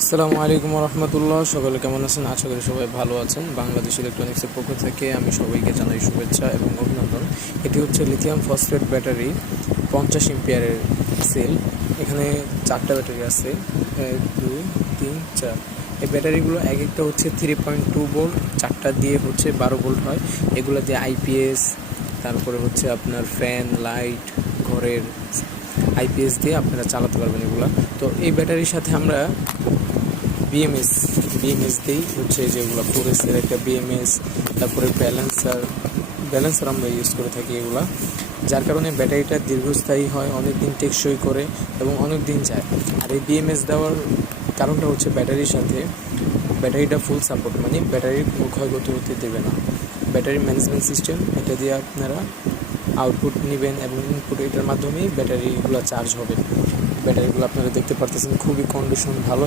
আসসালামু আলাইকুম রহমতুল্লাহ। সকলে কেমন আছেন? আশা করি সবাই ভালো আছেন। বাংলাদেশ ইলেকট্রনিক্সের পক্ষ থেকে আমি সবাইকে জানাই শুভেচ্ছা এবং অভিনন্দন। এটি হচ্ছে লিথিয়াম ফসফেট ব্যাটারি, 50 এম্পিয়ারের সেল। এখানে 4টা ব্যাটারি আছে, 1 2 3 4। এই ব্যাটারিগুলো এক একটা হচ্ছে 3.2 ভোল্ট, 4টা দিয়ে হচ্ছে 12 ভোল্ট হয়। এগুলো দিয়ে আইপিএস, তারপরে হচ্ছে আপনার ফ্যান, লাইট, ঘরের আইপিএস দিয়ে আপনারা চালাতে পারবেন এগুলা। তো এই ব্যাটারির সাথে আমরা বিএমএস দিই, হচ্ছে যেগুলো ফোরেসের একটা বিএমএস, তারপরে ব্যালেন্সার আমরা ইউজ করে থাকি এগুলা, যার কারণে ব্যাটারিটা দীর্ঘস্থায়ী হয়, অনেক দিন টেকসই করে এবং অনেক দিন যায়। আর এই বিএমএস দেওয়ার কারণটা হচ্ছে ব্যাটারিটা ফুল সাপোর্ট, মানে ব্যাটারির কোনো ক্ষয়ক্ষতি হতে দেবে না। ব্যাটারি ম্যানেজমেন্ট সিস্টেম, এটা দিয়ে আপনারা আউটপুট নেবেন এবং ইনপুট, এটার মাধ্যমেই ব্যাটারিগুলো চার্জ হবে। ব্যাটারিগুলো আপনারা দেখতে পারতেছেন, খুবই কন্ডিশন ভালো।